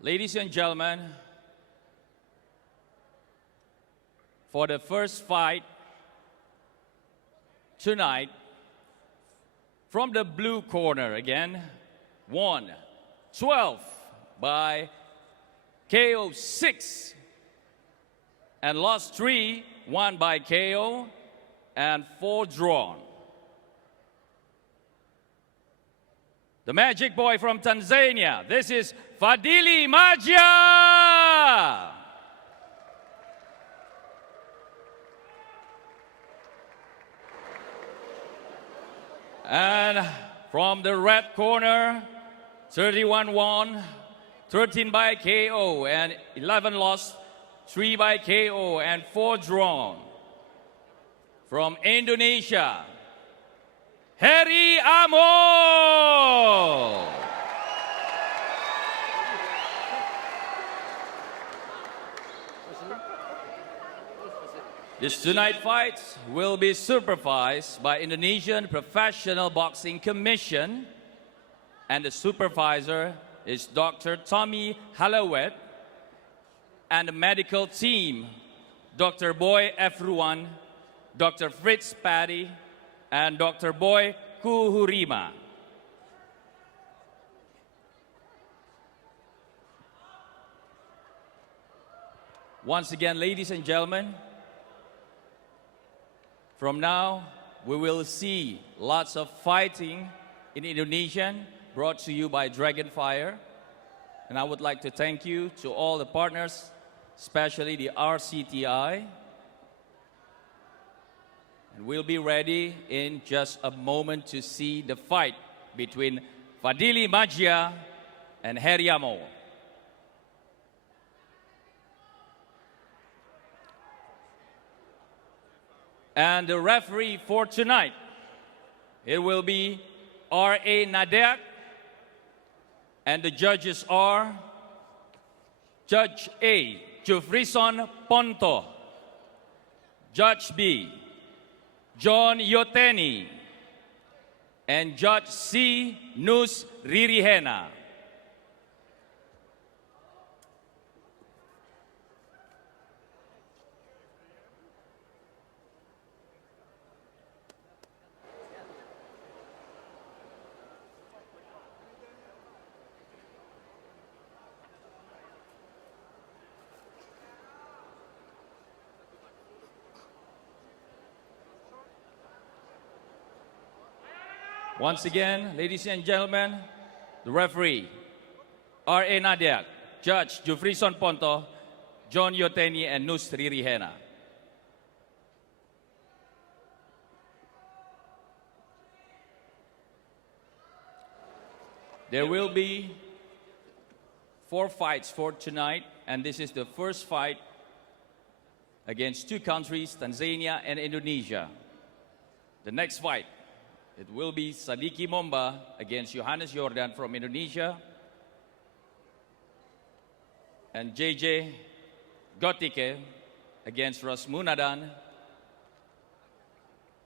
Ladies and gentlemen, for the first fight tonight, from the blue corner again, won 12 by KO 6 and lost 3, 1 by KO and 4 drawn. The Magic Boy from Tanzania, this is Fadhili Majai. And from the red corner, 31 won, 13 by KO and 11 lost, 3 by KO and 4 drawn. From Indonesia, Heri Amol. This tonight's fight will be supervised by Indonesian Professional Boxing Commission, and the supervisor is Dr. Tommy Halawet, and the medical team, Dr. Boy Efruan, Dr. Fritz Paddy, and Dr. Boy Kuhurima. Once again, ladies and gentlemen, from now, we will see lots of fighting in Indonesian, brought to you by Dragonfire. And I would like to thank you to all the partners, especially the RCTI. And we'll be ready in just a moment to see the fight between Fadhili Majai and Heri Amol. And the referee for tonight, it will be R.A. Nadek, and the judges are Judge A. Jufrison Ponto, Judge B. John Yoteni, and Judge C. Nus Ririhena. Once again, ladies and gentlemen, the referee, R.A. Nadiak, Judge Jufrison Ponto, John Yoteni, and Nus Ririhena. There will be 4 fights for tonight, and this is the first fight against 2 countries, Tanzania and Indonesia. The next fight, it will be Sadiki Momba against Johannes Jordan from Indonesia, and JJ Gotike against Rasmunadan,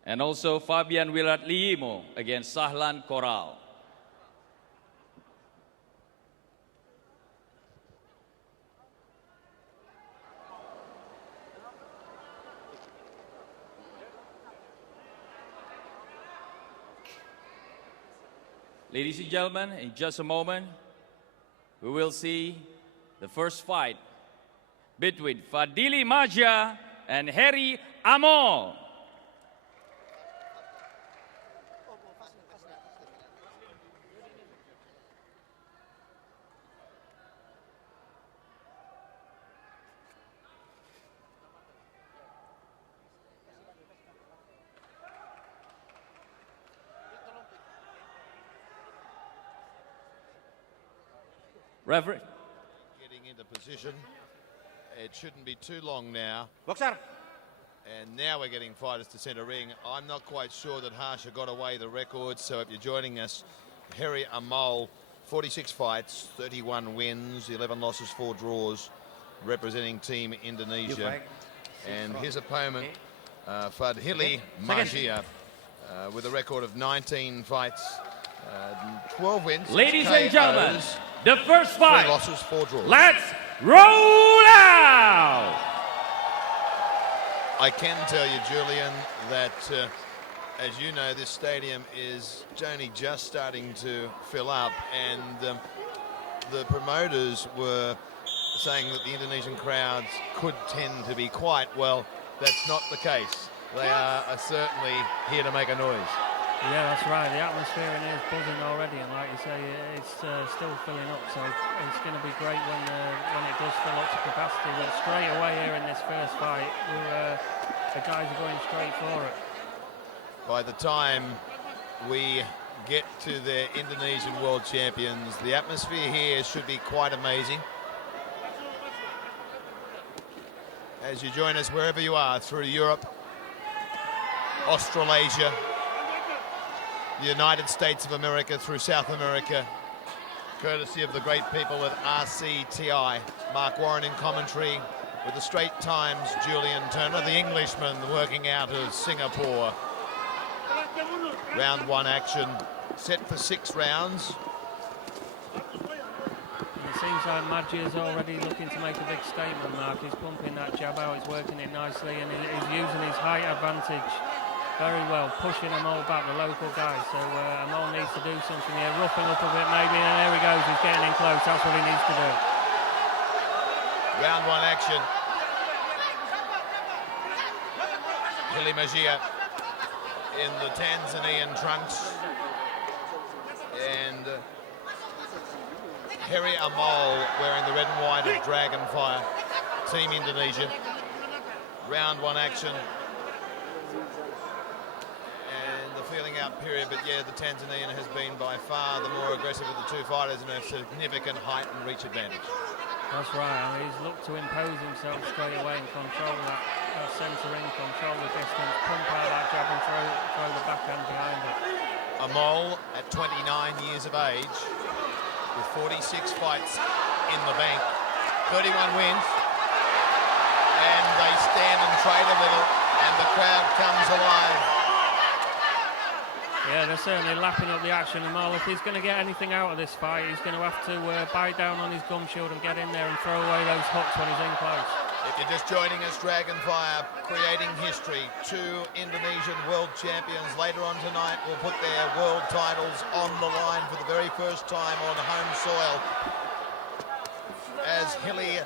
and also Fabian Willard Liimo against Sahlan Koral. Ladies and gentlemen, in just a moment, we will see the first fight between Fadhili Majai and Heri Amol. Referee. Getting into position. It shouldn't be too long now. Boxer. And now we're getting fighters to centre ring. I'm not quite sure that Harsha got away the record, so if you're joining us, Heri Amol, 46 fights, 31 wins, 11 losses, 4 draws, representing Team Indonesia. And his opponent, Fadhili Majai, with a record of 19 fights, 12 wins. Ladies KOs, and gentlemen, the first 3 fight. losses, 4 draws. Let's roll out! I can tell you, Julian, that as you know, this stadium is only just starting to fill up, and the promoters were saying that the Indonesian crowds could tend to be quiet. Well, that's not the case. They are certainly here to make a noise. Yeah, that's right. The atmosphere in here is buzzing already, and like you say, it's still filling up. So it's going to be great when it does fill up to capacity. But straight away here in this first fight, the guys are going straight for it. By the time we get to the Indonesian world champions, the atmosphere here should be quite amazing. As you join us wherever you are through Europe, Australasia, the United States of America, through South America, courtesy of the great people at RCTI. Mark Warren in commentary with the Straight Times, Julian Turner, the Englishman working out of Singapore. Round 1 action, set for 6 rounds. It seems like Majai is already looking to make a big statement, Mark. He's pumping that jab out, he's working it nicely, and he's using his height advantage very well, pushing Amol back, the local guy. So Amol needs to do something here, roughing up a bit maybe, and there he goes, he's getting in close. That's what he needs to do. Round 1 action. Heri Majai in the Tanzanian trunks, and Heri Amol wearing the red and white of Dragonfire, Team Indonesia. Round 1 action. Feeling out period, but yeah, the Tanzanian has been by far the more aggressive of the 2 fighters and a significant height and reach advantage. That's right, I mean, he's looked to impose himself straight away and control that centre ring, control the distance, pump out that jab and throw the backhand behind it. Amol at 29 years of age, with 46 fights in the bank, 31 wins, and they stand and trade a little, and the crowd comes alive. Yeah, they're certainly lapping up the action. Amol, if he's going to get anything out of this fight, he's going to have to bite down on his gum shield and get in there and throw away those hooks when he's in close. If you're just joining us, Dragonfire creating history. 2 Indonesian world champions later on tonight will put their world titles on the line for the very first time on home soil. As Heri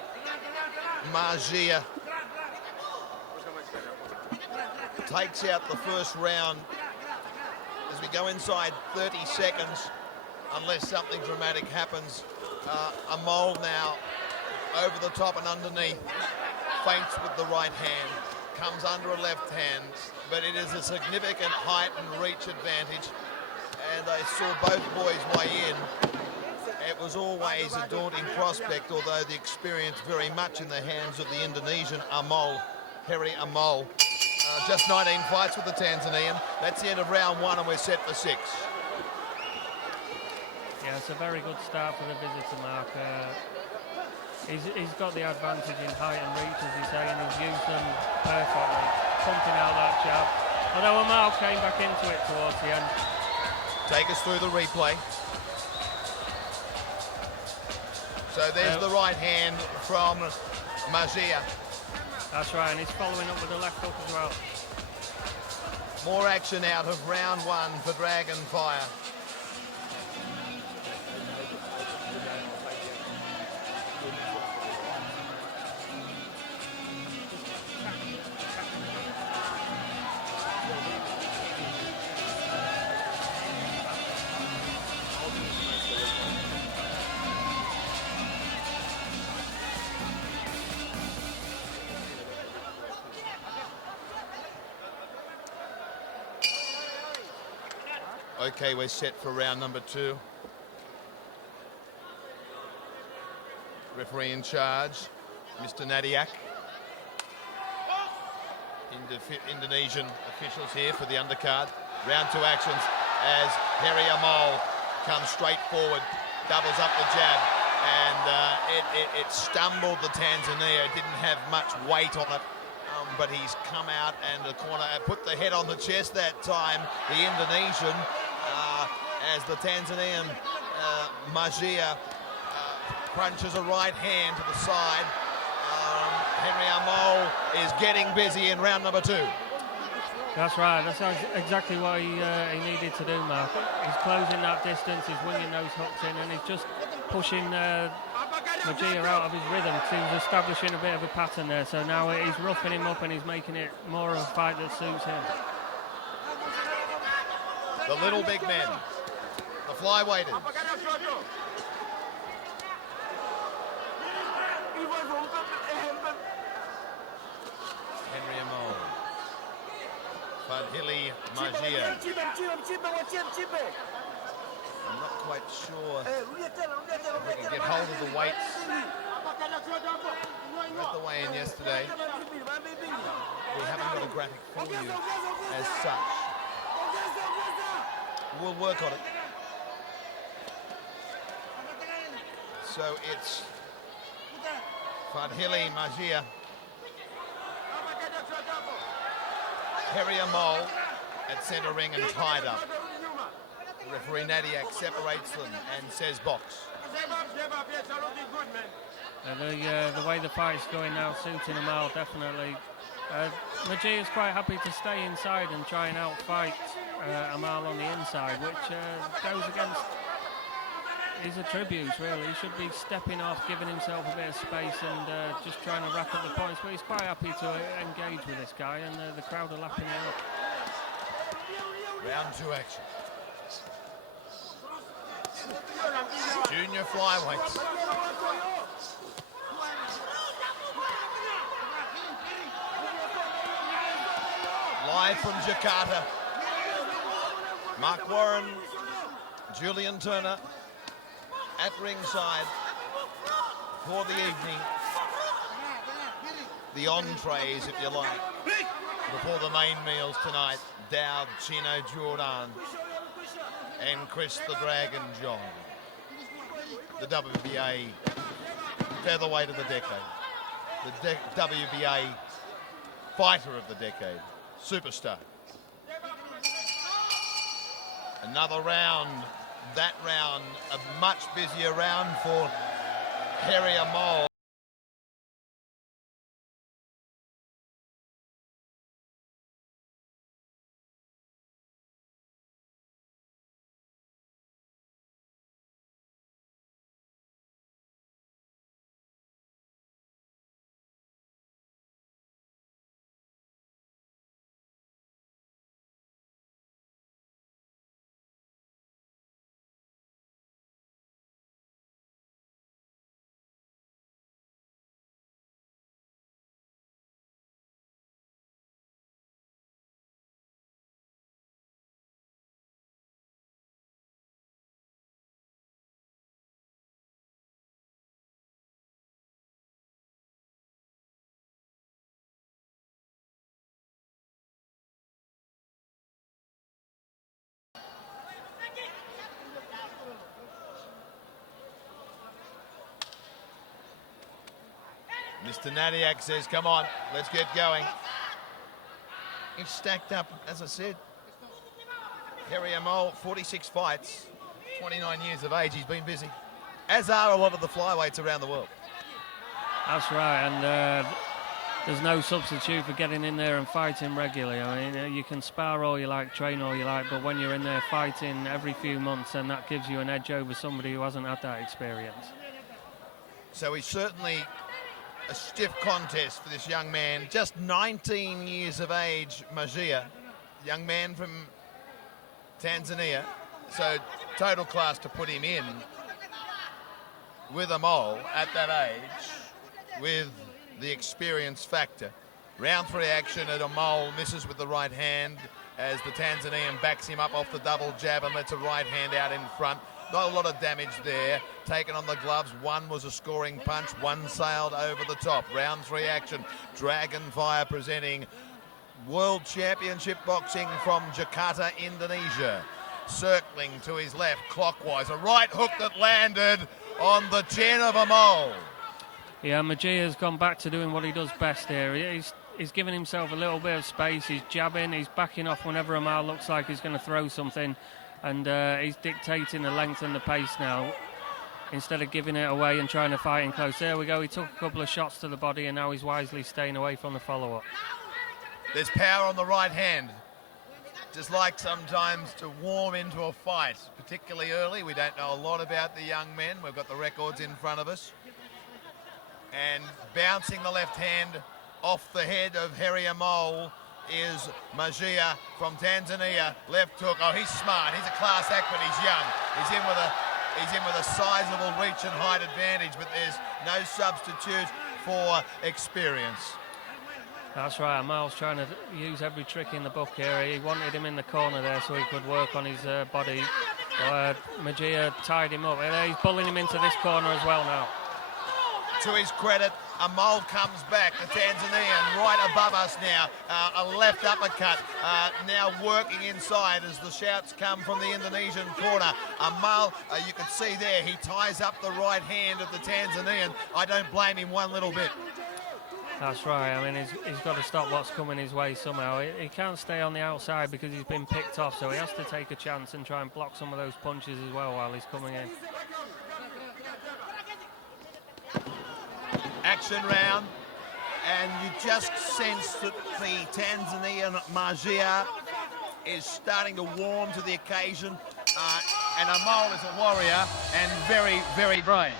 Majai takes out the first round, as we go inside 30 seconds, unless something dramatic happens. Amol now over the top and underneath, feints with the right hand, comes under a left hand, but it is a significant height and reach advantage, and I saw both boys weigh in. It was always a daunting prospect, although the experience very much in the hands of the Indonesian Amol, Heri Amol. Just 19 fights with the Tanzanian. That's the end of round 1, and we're set for 6. Yeah, it's a very good start for the visitor, Mark. He's got the advantage in height and reach, as you say, and he's used them perfectly, pumping out that jab. Although Amol came back into it towards the end. Take us through the replay. So there's the right hand from Majai. That's right, and he's following up with the left hook as well. More action out of round 1 for Dragonfire. Okay, we're set for round number 2. Referee in charge, Mr. Nadiak. Indonesian officials here for the undercard. Round 2 actions as Heri Amol comes straight forward, doubles up the jab, and it stumbled the Tanzania. It didn't have much weight on it. But he's come out and the corner, put the head on the chest that time, the Indonesian, as the Tanzanian Majai crunches a right hand to the side. Heri Amol is getting busy in round number 2. That's right, that's exactly what he needed to do, Mark. He's closing that distance, he's winging those hooks in, and he's just pushing Majai out of his rhythm. He's establishing a bit of a pattern there, so now he's roughing him up and he's making it more of a fight that suits him. The little big men, the flyweighters. Heri Amol. Fadhili Majai. I'm not quite sure if we can get hold of the weights. We had the weigh-in yesterday. We haven't got a graphic for you as such. We'll work on it. So it's Fadhili Majai, Heri Amol at centre ring and tied up. Referee Nadiak separates them and says box. The way the fight's going now, suiting Amol definitely. Majai is quite happy to stay inside and try and outfight Amol on the inside, which goes against his attributes, really. He should be stepping off, giving himself a bit of space and just trying to rack up the points, but he's quite happy to engage with this guy, and the crowd are lapping it up. Round 2 action. Junior flyweights. Live from Jakarta. Mark Warren, Julian Turner at ringside for the evening. The entrees, if you like, before the main meals tonight. Dowd, Chino Jordan and Chris the Dragon John. The WBA featherweight of the decade. The WBA fighter of the decade. Superstar. Another round. That round, a much busier round for Heri Amol. Mr. Nadiak says, come on, let's get going. He's stacked up, as I said. Heri Amol, 46 fights, 29 years of age. He's been busy, as are a lot of the flyweights around the world. That's right, and there's no substitute for getting in there and fighting regularly. I mean, you can spar all you like, train all you like, but when you're in there fighting every few months, then that gives you an edge over somebody who hasn't had that experience. So he's certainly a stiff contest for this young man, just 19 years of age, Majai, young man from Tanzania, so total class to put him in with Amol at that age, with the experience factor. Round 3 action at Amol, misses with the right hand as the Tanzanian backs him up off the double jab and lets a right hand out in front. Not a lot of damage there. Taken on the gloves. One was a scoring punch. One sailed over the top. Round 3 action. Dragonfire presenting World Championship Boxing from Jakarta, Indonesia. Circling to his left clockwise. A right hook that landed on the chin of Amol. Yeah, Majai has gone back to doing what he does best here. He's giving himself a little bit of space. He's jabbing. He's backing off whenever Amol looks like he's going to throw something. and he's dictating the length and the pace now, instead of giving it away and trying to fight in close. There we go, he took a couple of shots to the body, and now he's wisely staying away from the follow-up. There's power on the right hand. Just like sometimes to warm into a fight, particularly early. We don't know a lot about the young men. We've got the records in front of us. And bouncing the left hand off the head of Heri Amol is Majai from Tanzania. Left hook. Oh, he's smart. He's a class act, but he's young. He's in with a sizable reach and height advantage, but there's no substitute for experience. That's right, Amol's trying to use every trick in the book here. He wanted him in the corner there so he could work on his body. Majai tied him up. He's pulling him into this corner as well now. To his credit, Amol comes back, the Tanzanian, right above us now. A left uppercut, now working inside as the shouts come from the Indonesian corner. Amol, you can see there, he ties up the right hand of the Tanzanian. I don't blame him one little bit. That's right. I mean, he's got to stop what's coming his way somehow. He can't stay on the outside because he's been picked off, so he has to take a chance and try and block some of those punches as well while he's coming in. Action round, and you just sense that the Tanzanian Majai is starting to warm to the occasion, and Amol is a warrior and very, very brave.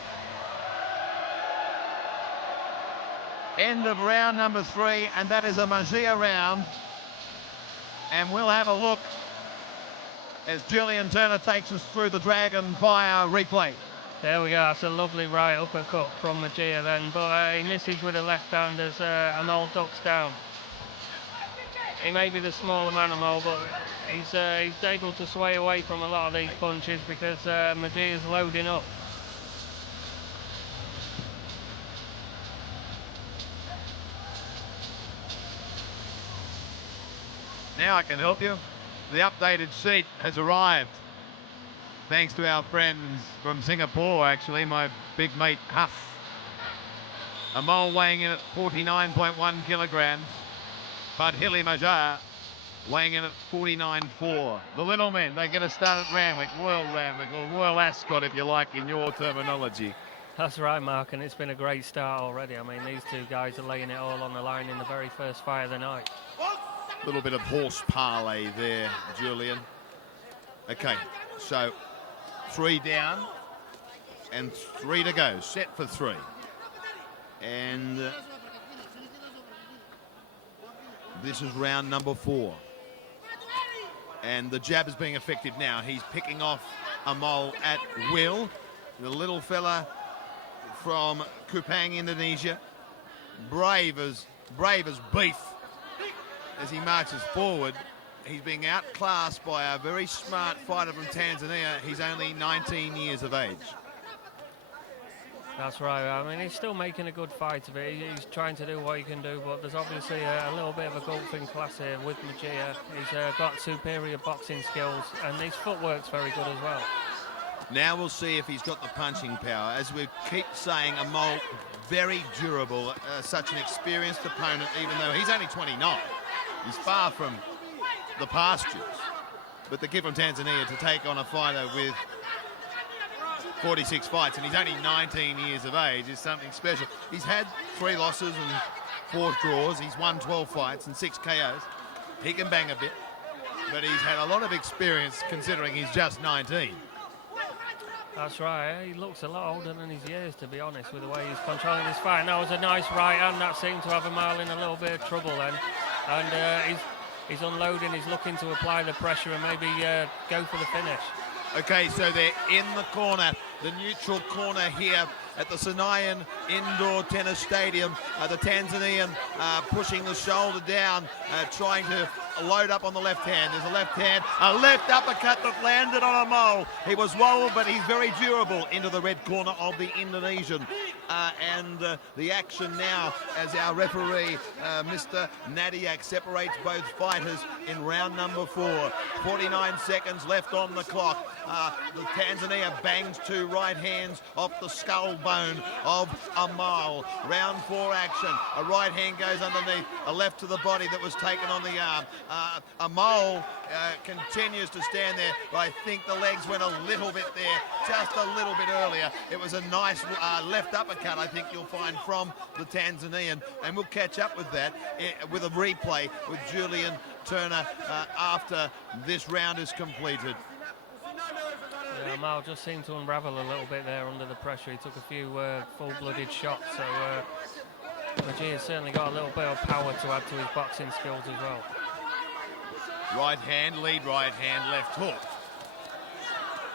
End of round number 3, and that is a Majai round. And we'll have a look as Julian Turner takes us through the Dragon Fire replay. There we go, that's a lovely right uppercut from Majai then, but he misses with a left hand as Amol ducks down. He may be the smaller man, Amol, but he's able to sway away from a lot of these punches because Majai is loading up. Now I can help you. The updated sheet has arrived. Thanks to our friends from Singapore, actually, my big mate Huff. Amol weighing in at 49.1 kilograms. Fadhili Majai weighing in at 49.4. The little men, they get a start at Randwick, Royal Randwick, or Royal Ascot if you like in your terminology. That's right, Mark, and it's been a great start already. I mean, these two guys are laying it all on the line in the very first fight of the night. A little bit of horse parlay there, Julian. Okay, so 3 down and 3 to go. Set for 3. And this is round number 4. And the jab is being effective now. He's picking off Amol at will. The little fella from Kupang, Indonesia. Brave as beef. As he marches forward, he's being outclassed by a very smart fighter from Tanzania. He's only 19 years of age. That's right. I mean, he's still making a good fight of it. He's trying to do what he can do, but there's obviously a little bit of a gulf in class here with Majai. He's got superior boxing skills, and his footwork's very good as well. Now we'll see if he's got the punching power. As we keep saying, Amol, very durable, such an experienced opponent, even though he's only 29. He's far from the pastures. But the kid from Tanzania to take on a fighter with 46 fights, and he's only 19 years of age, is something special. He's had 3 losses and 4 draws. He's won 12 fights and 6 KOs. He can bang a bit, but he's had a lot of experience considering he's just 19. That's right. He looks a lot older than his years, to be honest, with the way he's controlling this fight. And that was a nice right hand that seemed to have Amol in a little bit of trouble then. And he's unloading, he's looking to apply the pressure and maybe go for the finish. Okay, so they're in the corner, the neutral corner here at the Senayan Indoor Tennis Stadium. The Tanzanian pushing the shoulder down, trying to load up on the left hand. There's a left hand, a left uppercut that landed on Amol. He was wobbled, but he's very durable into the red corner of the Indonesian. And the action now as our referee, Mr. Nadiak, separates both fighters in round number 4. 49 seconds left on the clock. The Tanzania bangs 2 2 right hands off the skull bone of Amol. Round 4 action. A right hand goes underneath, a left to the body that was taken on the arm. Amol continues to stand there, but I think the legs went a little bit there, just a little bit earlier. It was a nice left uppercut, I think you'll find, from the Tanzanian, and we'll catch up with that with a replay with Julian Turner after this round is completed. Yeah, Amol just seemed to unravel a little bit there under the pressure. He took a few full-blooded shots, so Majai has certainly got a little bit of power to add to his boxing skills as well. Right hand, lead right hand, left hook.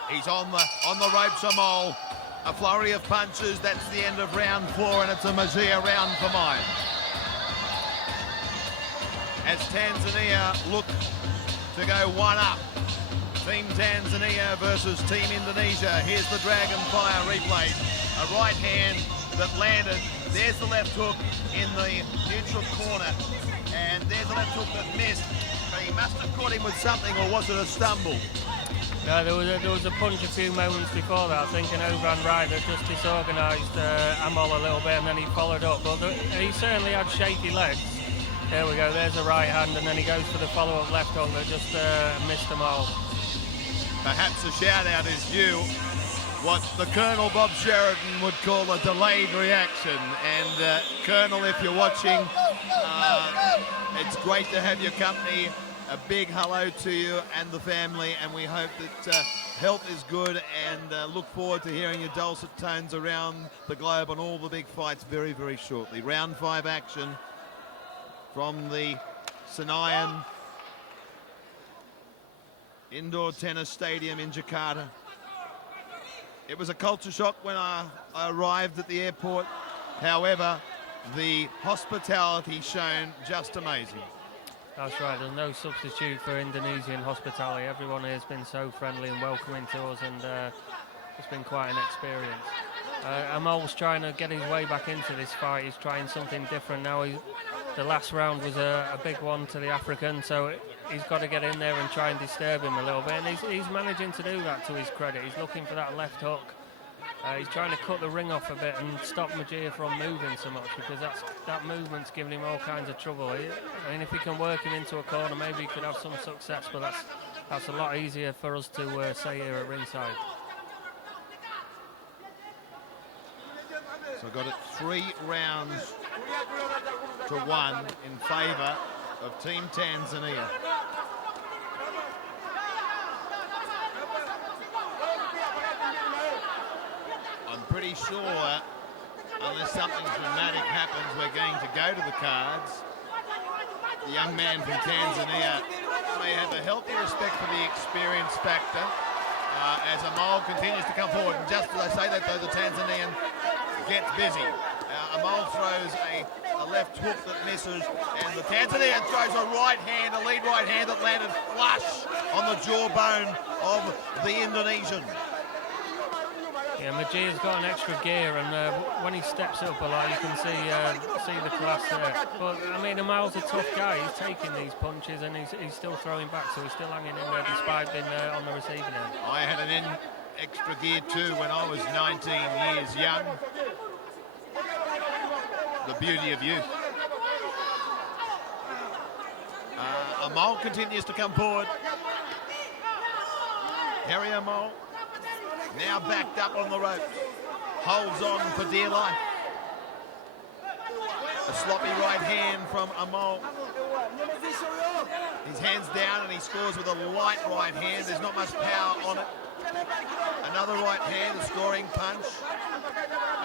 He's on the ropes, Amol. A flurry of punches. That's the end of round 4, and it's a Majai round for mine. As Tanzania look to go 1 up. Team Tanzania versus Team Indonesia. Here's the Dragon Fire replay. A right hand that landed. There's the left hook in the neutral corner. And there's the left hook that missed. But he must have caught him with something, or was it a stumble? No, there was a punch a few moments before that. I think an overhand right that just disorganised Amol a little bit, and then he followed up. But he certainly had shaky legs. There we go, there's a right hand, and then he goes for the follow-up left hook that just missed them all. Perhaps a shout-out is due. What the Colonel Bob Sheridan would call a delayed reaction. And Colonel, if you're watching, it's great to have your company. A big hello to you and the family, and we hope that health is good, and look forward to hearing your dulcet tones around the globe on all the big fights very, very shortly. Round 5 action from the Senayan Indoor Tennis Stadium in Jakarta. It was a culture shock when I arrived at the airport. However, the hospitality shown, just amazing. That's right, there's no substitute for Indonesian hospitality. Everyone here has been so friendly and welcoming to us, and it's been quite an experience. Amol's trying to get his way back into this fight. He's trying something different now. The last round was a big one to the African, so he's got to get in there and try and disturb him a little bit, and he's managing to do that to his credit. He's looking for that left hook. He's trying to cut the ring off a bit and stop Majai from moving so much, because that movement's giving him all kinds of trouble. I mean, if he can work him into a corner, maybe he could have some success, but that's a lot easier for us to say here at ringside. So I got it 3 rounds to 1 in favour of Team Tanzania. I'm pretty sure, unless something dramatic happens, we're going to go to the cards. The young man from Tanzania may have a healthy respect for the experience factor as Amol continues to come forward. And just as I say that, though, the Tanzanian gets busy. Amol throws a left hook that misses, and the Tanzanian throws a right hand, a lead right hand that landed flush on the jawbone of the Indonesian. Yeah, Majai has got an extra gear, and when he steps up a lot, you can see the class there. But I mean, Amol's a tough guy. He's taking these punches, and he's still throwing back, so he's still hanging in there despite being on the receiving end. I had an extra gear too when I was 19 years young. The beauty of youth. Amol continues to come forward. Heri Amol now backed up on the rope. Holds on for dear life. A sloppy right hand from Amol. His hands down, and he scores with a light right hand. There's not much power on it. Another right hand, a scoring punch.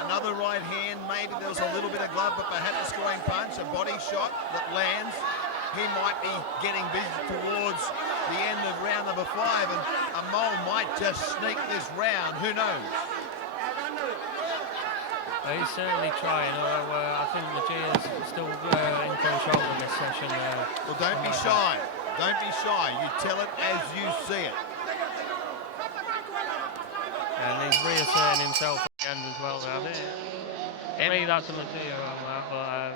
Another right hand, maybe there was a little bit of glove, but perhaps a scoring punch, a body shot that lands. He might be getting busy towards the end of round number 5, and Amol might just sneak this round. Who knows? He's certainly trying, although I think Majai is still in control in this session. Well, don't be shy. Don't be shy. You tell it as you see it. And he's reasserting himself again as well. To me, that's a Majai on that, but...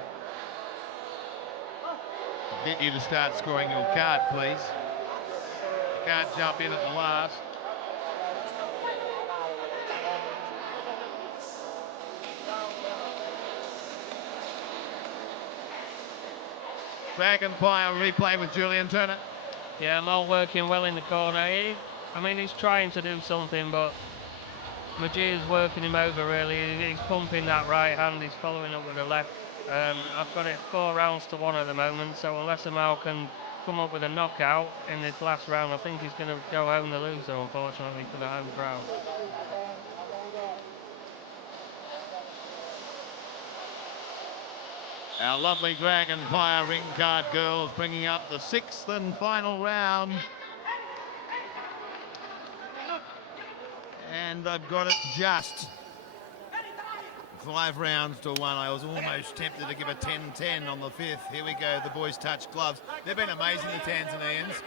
I'll get you to start scoring your card, please. You can't jump in at the last. Dragonfire replay with Julian Turner. Yeah, Amol working well in the corner. I mean, he's trying to do something, but Majai is working him over really. He's pumping that right hand, he's following up with the left. I've got it 4 rounds to 1 at the moment, so unless Amol can come up with a knockout in this last round, I think he's going to go home the loser, unfortunately, for the home crowd. Our lovely Dragonfire ring card girls bringing up the 6th and final round. And they've got it just 5 rounds to 1. I was almost tempted to give a 10-10 on the 5th. Here we go, the boys touch gloves. They've been amazing, the Tanzanians.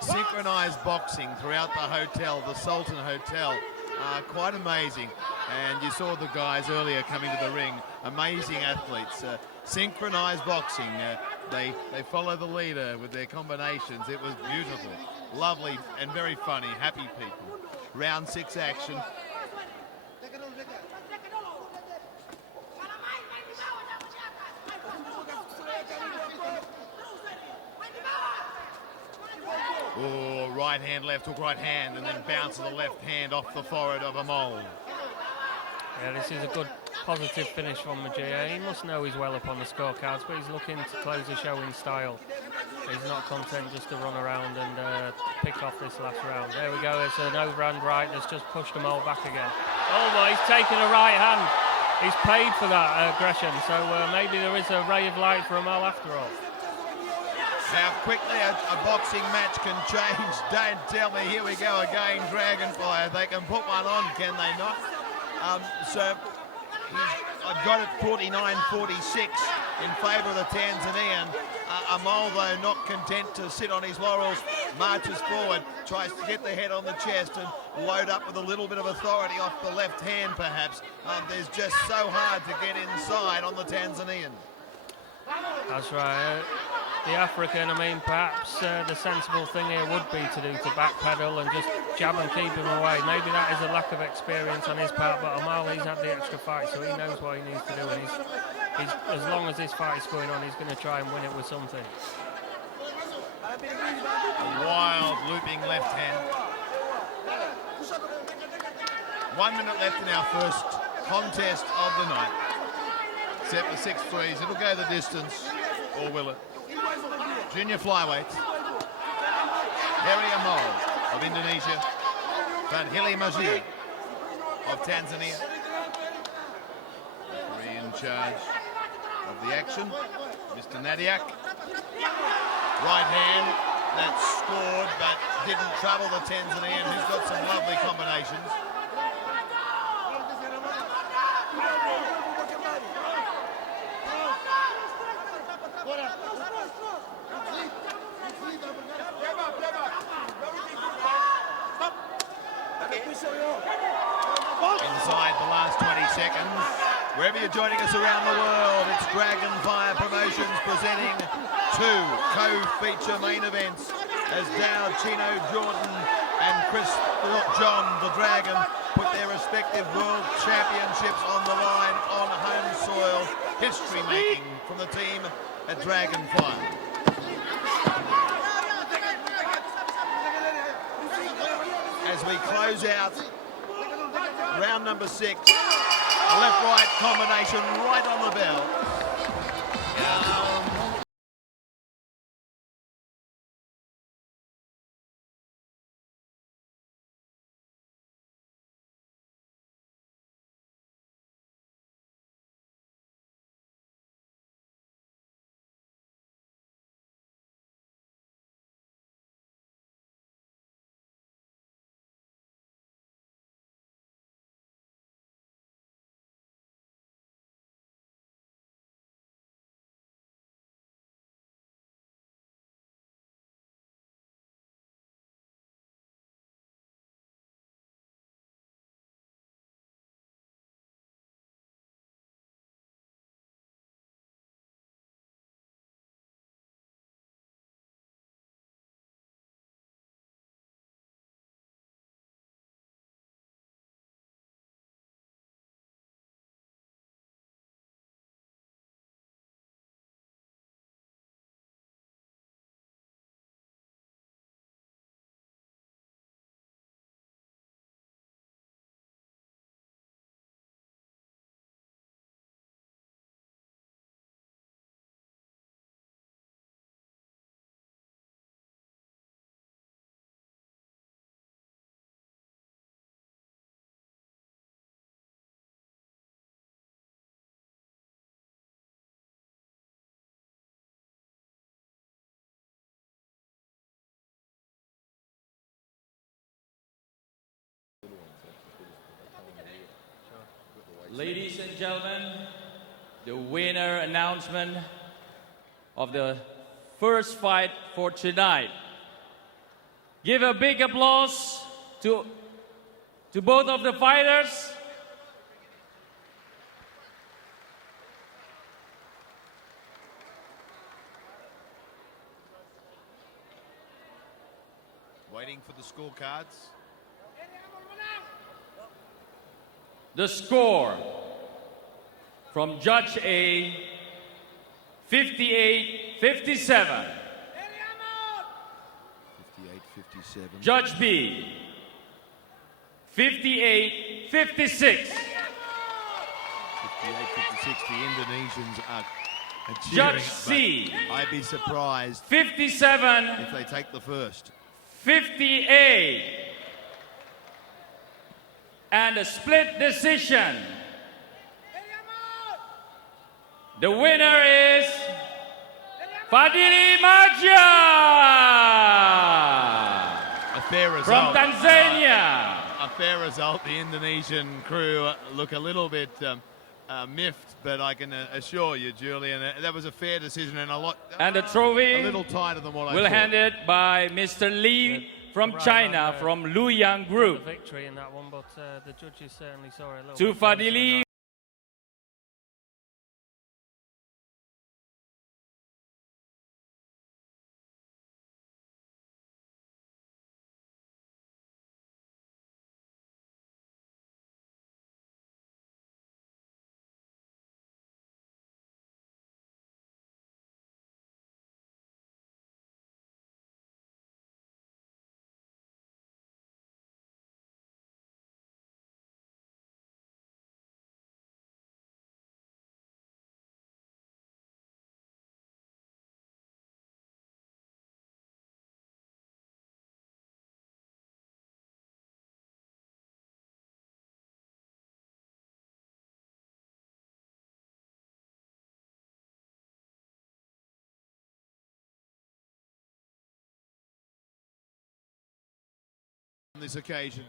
Synchronised boxing throughout the hotel, the Sultan Hotel. Quite amazing. And you saw the guys earlier coming to the ring. Amazing athletes. Synchronised boxing. They follow the leader with their combinations. It was beautiful, lovely and very funny. Happy people. Round 6 action. Oh, right hand, left hook, right hand, and then bounce of the left hand off the forehead of Amol. Yeah, this is a good positive finish from Majai. He must know he's well up on the scorecards, but he's looking to close the show in style. He's not content just to run around and pick off this last round. There we go, it's an overhand right that's just pushed them all back again. Oh, well, he's taken a right hand. He's paid for that aggression, so maybe there is a ray of light for Amol after all. How quickly a boxing match can change. Don't tell me. Here we go again, Dragonfire. They can put one on, can they not? I've got it 49-46 in favour of the Tanzanian. Amol, though, not content to sit on his laurels, marches forward, tries to get the head on the chest and load up with a little bit of authority off the left hand, perhaps. There's just so hard to get inside on the Tanzanian. That's right. The African, I mean, perhaps the sensible thing here would be to do to backpedal and just jab and keep him away. Maybe that is a lack of experience on his part, but Amol, he's had the extra fight, so he knows what he needs to do. And he's as long as this fight is going on, he's going to try and win it with something. A wild looping left hand. 1 minute left in our first contest of the night. Set for 6 threes. It'll go the distance, or will it? Junior flyweight. Heri Amol of Indonesia. Fadhili Majai of Tanzania. Referee in charge of the action, Mr. Nadiak. Right hand, that scored but didn't trouble the Tanzanian, who's got some lovely combinations. Inside the last 20 seconds. Wherever you're joining us around the world, it's Dragonfire Promotions presenting 2 co-feature main events as Dow, Chino, Jordan and Chris John the Dragon put their respective world championships on the line on home soil. History making from the team at Dragonfire. As we close out round number 6, left-right combination right on the bell. Ladies and gentlemen, the winner announcement of the first fight for tonight. Give a big applause to both of the fighters. Waiting for the scorecards. The score from Judge A, 58-57. 58-57. Judge B, 58-56. 58-56. The Indonesians are cheering. Judge C, I'd be surprised 57, if they take the first. 58. And a split decision. The winner is Fadhili Majai A fair result. from Tanzania. A fair result. The Indonesian crew look a little bit miffed, but I can assure you, Julian, that was a fair decision and And the trophy a little tighter than what I will thought. hand it by Mr. Li from China, from Luyang Group. Victory in that one, but the judges certainly saw it a little To bit closer than Fadhili. that. On this occasion.